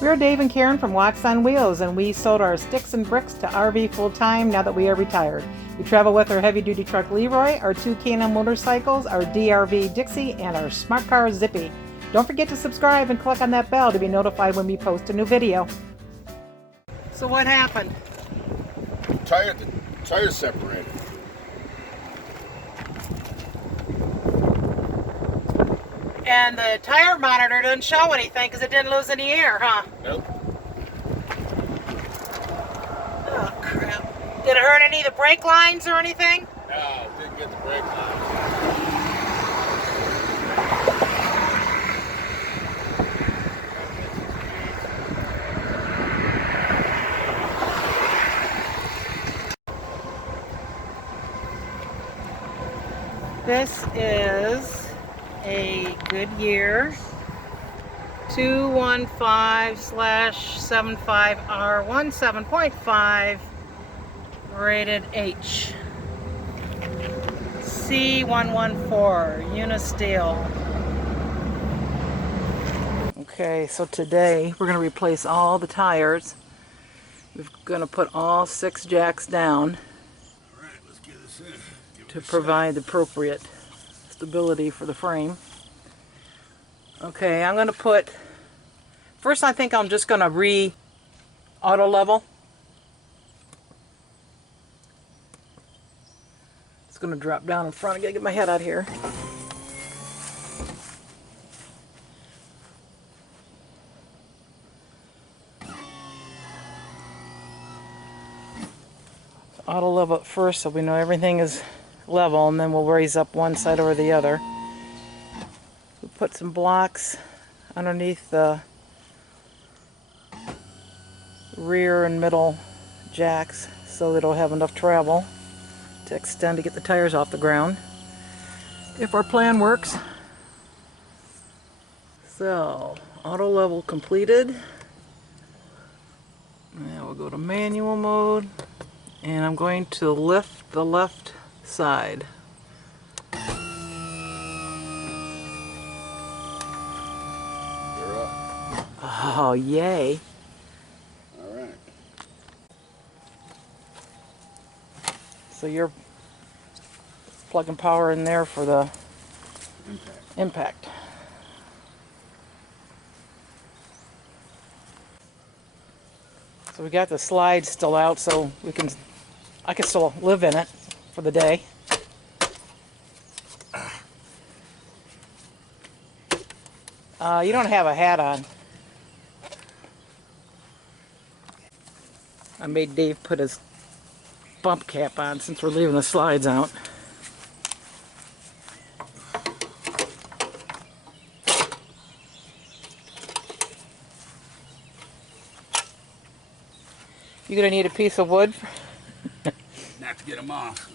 We're Dave and Karen from Wax on Wheels, and we sold our sticks and bricks to RV full-time now that we are retired. We travel with our heavy-duty truck Leroy, our two Can-Am motorcycles, our DRV Dixie, and our smart car Zippy. Don't forget to subscribe and click on that bell to be notified when we post a new video. So what happened? The tire separated. And the tire monitor didn't show anything because it didn't lose any air, huh? Nope. Oh, crap. Did it hurt any of the brake lines or anything? No, didn't get the brake line. This is a Goodyear 215/75R1 7.5 rated H C114 Unisteel. Okay, so today we're going to replace all the tires. We're going to put all 6 jacks down to provide the appropriate stability for the frame. Okay, I'm going to put, first I think I'm just going to auto level. It's going to drop down in front. I got to get my head out here. Auto level it first so we know everything is level, and then we'll raise up one side over the other. We put some blocks underneath the rear and middle jacks so that it'll have enough travel to extend to get the tires off the ground if our plan works. So, auto level completed. Now we'll go to manual mode, and I'm going to lift the left side. You're up. Oh, yay. All right. So you're plugging power in there for the impact. So we got the slide still out, so I can still live in it for the day. You don't have a hat on. I made Dave put his bump cap on since we're leaving the slides out. You gonna need a piece of wood? Not to get them off.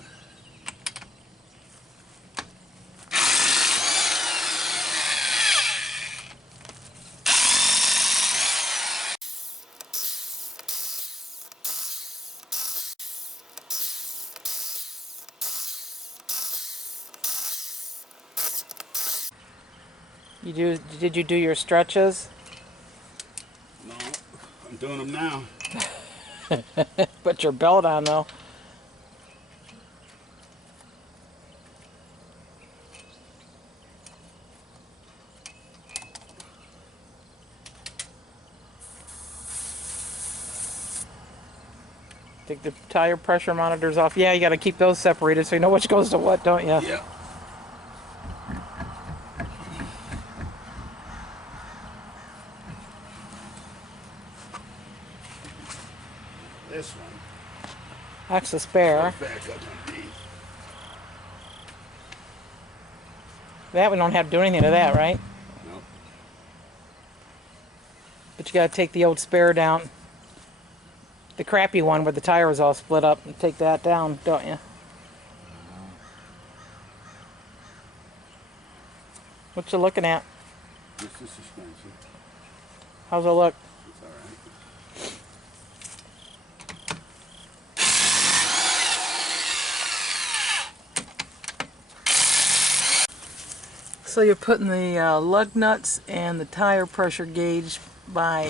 Did you do your stretches? No, I'm doing them now. Put your belt on though. Take the tire pressure monitors off. Yeah, you got to keep those separated so you know which goes to what, don't you? Yep. This one. That's the spare. Back up underneath. That we don't have to do anything to that, right? Nope. But you got to take the old spare down. The crappy one where the tire was all split up, and take that down, don't you? What you looking at? This is suspension. How's it look? It's all right. So you're putting the lug nuts and the tire pressure gauge by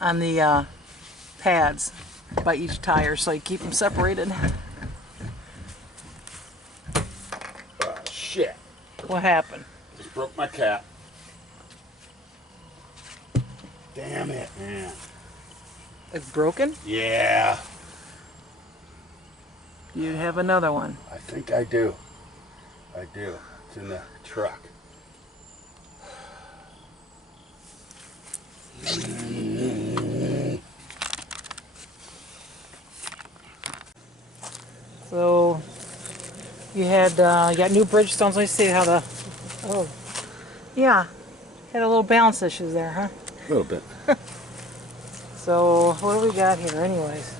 on the pads by each tire, so you keep them separated. Shit. What happened? Just broke my cap. Damn it, man. It's broken? Yeah. You have another one. I think I do. I do. It's in the truck. So you had you got new Bridgestones. Let me see how the yeah, had a little balance issues there, huh? A little bit. So what do we got here, anyways?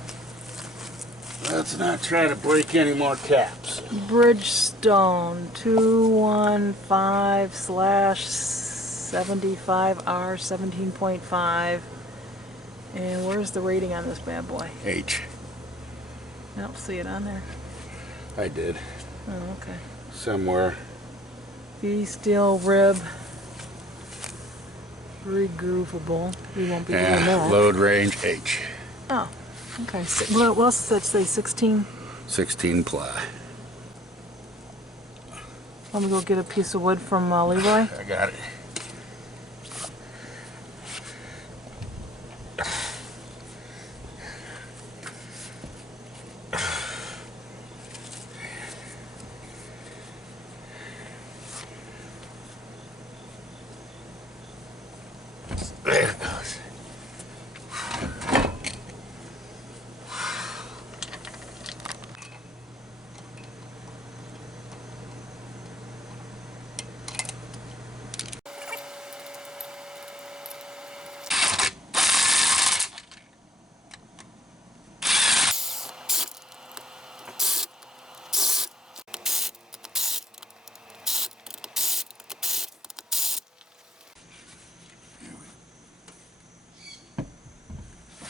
Let's not try to break any more caps. Bridgestone 215/75R 17.5. And where's the rating on this bad boy? H. I don't see it on there. I did. Oh, okay. Somewhere. V steel rib. Regroovable. We won't be doing that. Load range H. Oh, okay. What else does that say? 16? 16 ply. Let me go get a piece of wood from Leroy. I got it. There it goes.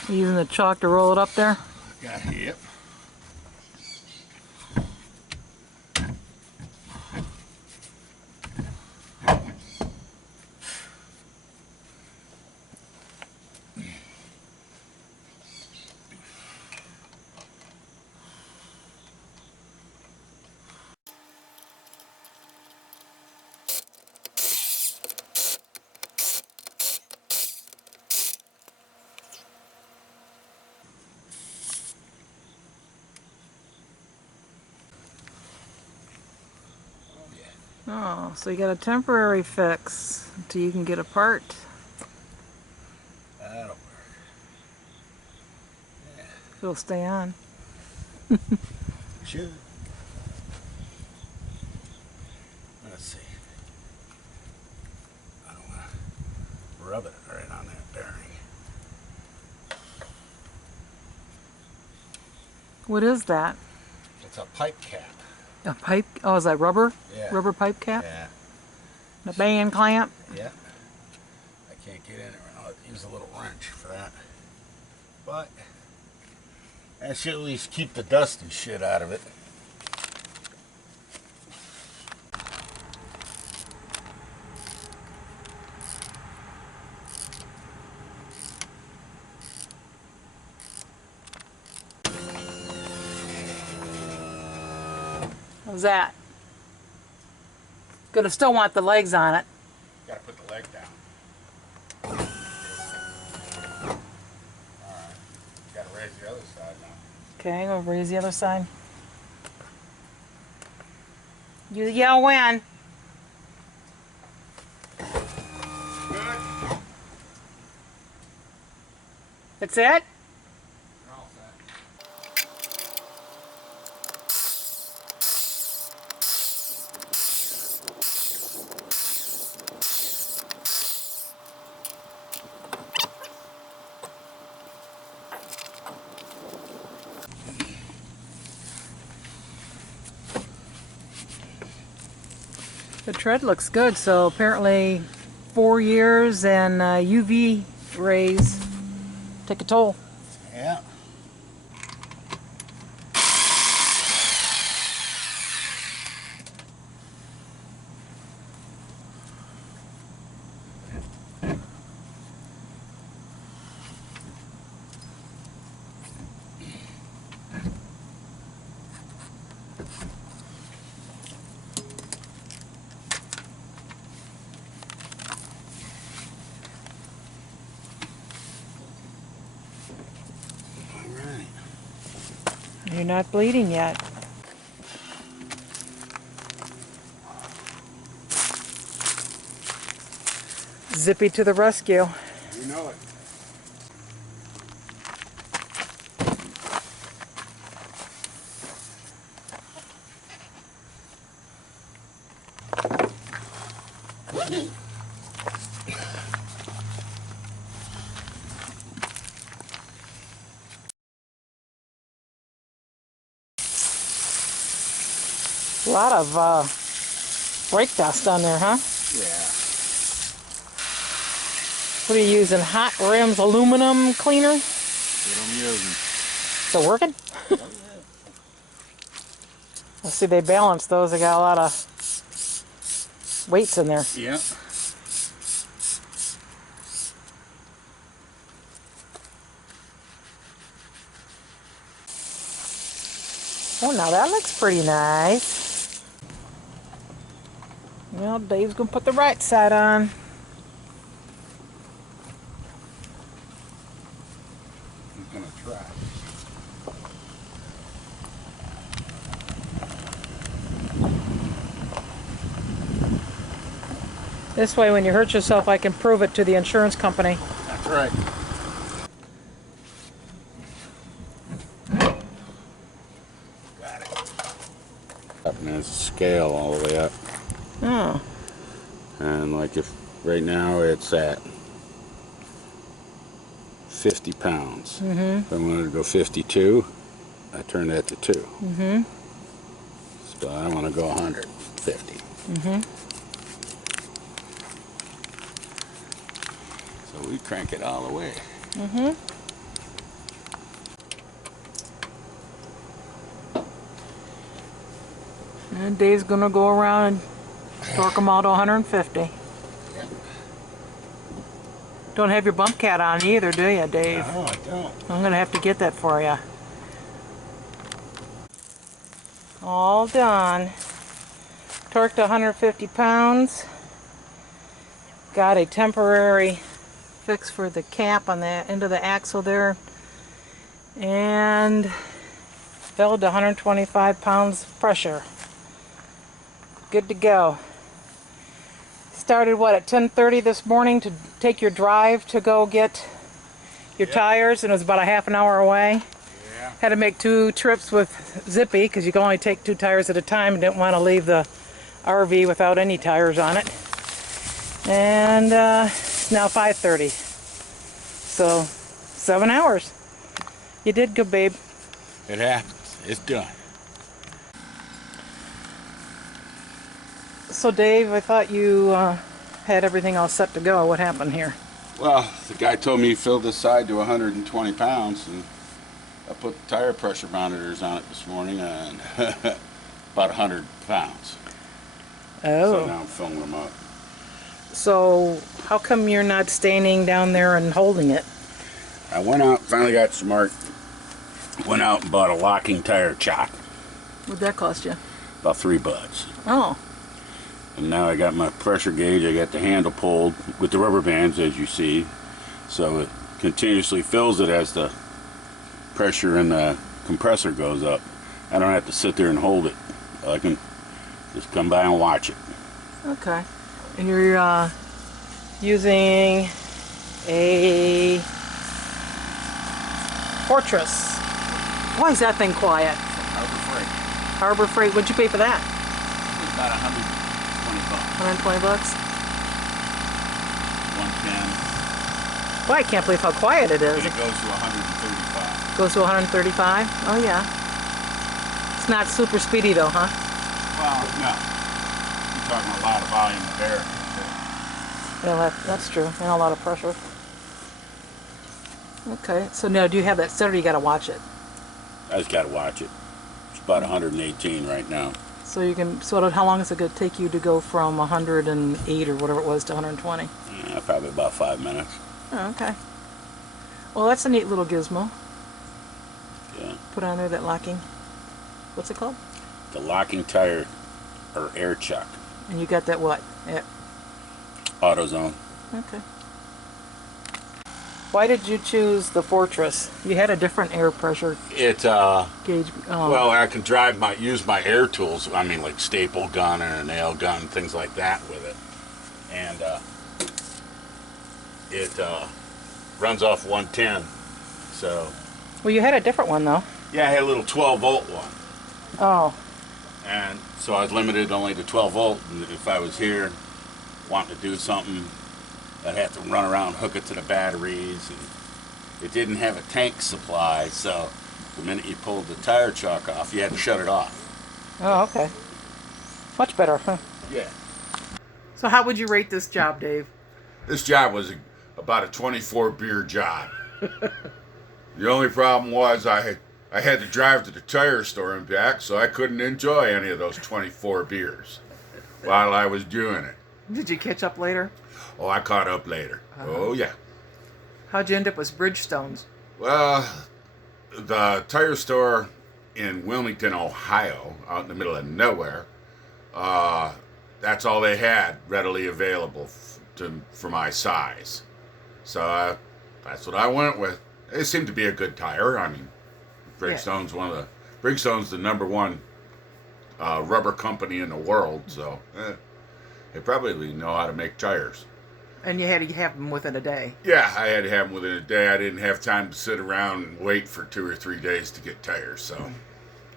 You using the chalk to roll it up there? Got it. Yep. Oh, so you got a temporary fix until you can get a part. That'll work. It'll stay on. Should. Let's see. I don't want to rub it right on that bearing. What is that? It's a pipe cap. A pipe? Oh, is that rubber? Yeah. Rubber pipe cap? Yeah. A band clamp? Yeah. I can't get in it right now. I'll use a little wrench for that. But that should at least keep the dust and shit out of it. How's that? Gonna still want the legs on it. Gotta put the leg down. Alright. Gotta raise the other side now. Okay, we'll raise the other side. You yell when. Good. That's it? You're all set. The tread looks good, so apparently 4 years and UV rays take a toll. Yeah. You're not bleeding yet. Zippy to the rescue. You know it. A lot of brake dust on there, huh? Yeah. What are you using? Hot Rims aluminum cleaner? What I'm using. Is it working? Let's see, they balance those. They got a lot of weights in there. Yeah. Oh, now that looks pretty nice. Well, Dave's gonna put the right side on. I'm gonna try. This way, when you hurt yourself, I can prove it to the insurance company. That's right. Got it. And there's a scale all the way up. Oh. And like if right now it's at 50 pounds. If I wanted to go 52, I turn that to 2. So I don't want to go 150. So we crank it all the way. And Dave's gonna go around and torque them all to 150. Don't have your bump cat on either, do you, Dave? No, I don't. I'm gonna have to get that for you. All done. Torqued to 150 pounds. Got a temporary fix for the cap on the end of the axle there. And filled to 125 pounds pressure. Good to go. Started what at 10:30 this morning to take your drive to go get your tires, and it was about a half an hour away. Yeah. Had to make 2 trips with Zippy because you can only take 2 tires at a time. Didn't want to leave the RV without any tires on it. And it's now 5:30. So 7 hours. You did good, babe. It happens. It's done. So Dave, I thought you had everything all set to go. What happened here? Well, the guy told me he filled this side to 120 pounds, and I put tire pressure monitors on it this morning, and about 100 pounds. Oh. So now I'm filling them up. So how come you're not standing down there and holding it? I went out, finally got smart, went out and bought a locking tire chock. What'd that cost you? About $3. Oh. And now I got my pressure gauge, I got the handle pulled with the rubber bands, as you see. So it continuously fills it as the pressure in the compressor goes up. I don't have to sit there and hold it. I can just come by and watch it. Okay. And you're using a Fortress. Why is that thing quiet? Harbor Freight. Harbor Freight. What'd you pay for that? It was about 120 bucks. 120 bucks? 110. Well, I can't believe how quiet it is. And it goes to 135. Goes to 135? Oh, yeah. It's not super speedy, though, huh? Well, no. You're talking a lot of volume of air. Yeah, that's true. And a lot of pressure. Okay. So now, do you have that set, or you got to watch it? I just got to watch it. It's about 118 right now. So you can sort of, how long is it going to take you to go from 108 or whatever it was to 120? Yeah, probably about 5 minutes. Oh, okay. Well, that's a neat little gizmo. Yeah. Put on there that locking. What's it called? The locking tire or air chuck. And you got that what? At AutoZone. okay. Why did you choose the Fortress? You had a different air pressure It gauge. well, I can use my air tools. I mean, like staple gun and a nail gun, things like that with it, and it runs off 110. So Well, you had a different one though. yeah, I had a little 12-volt one, Oh. and so I was limited only to 12 volt. And if I was here wanting to do something, I'd have to run around, hook it to the batteries, and it didn't have a tank supply, so the minute you pulled the tire chuck off, you had to shut it off. Oh, okay. Much better, huh? Yeah. So how would you rate this job, Dave? This job was about a 24 beer job. The only problem was I had to drive to the tire store and back, so I couldn't enjoy any of those 24 beers while I was doing it. Did you catch up later? Oh, I caught up later. Oh, yeah. How'd you end up with Bridgestones? Well, the tire store in Wilmington, Ohio, out in the middle of nowhere, that's all they had readily available for my size. So that's what I went with. It seemed to be a good tire. I mean, Bridgestone's Bridgestone's the #1 rubber company in the world, so they probably know how to make tires. And you had to have them within a day. Yeah, I had to have them within a day. I didn't have time to sit around and wait for 2 or 3 days to get tires, so.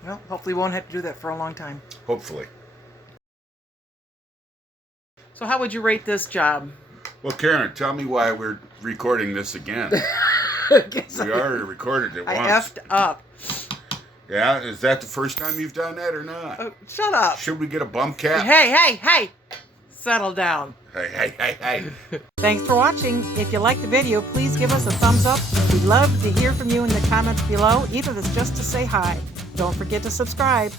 Well, hopefully we won't have to do that for a long time. Hopefully. So how would you rate this job? Well, Karen, tell me why we're recording this again. We already recorded it I once. effed up. Yeah, is that the first time you've done that or not? Shut up. Should we get a bump cap? Hey! Settle down. Hey. Thanks for watching. If you liked the video, please give us a thumbs up. We'd love to hear from you in the comments below, even if it's just to say hi. Don't forget to subscribe.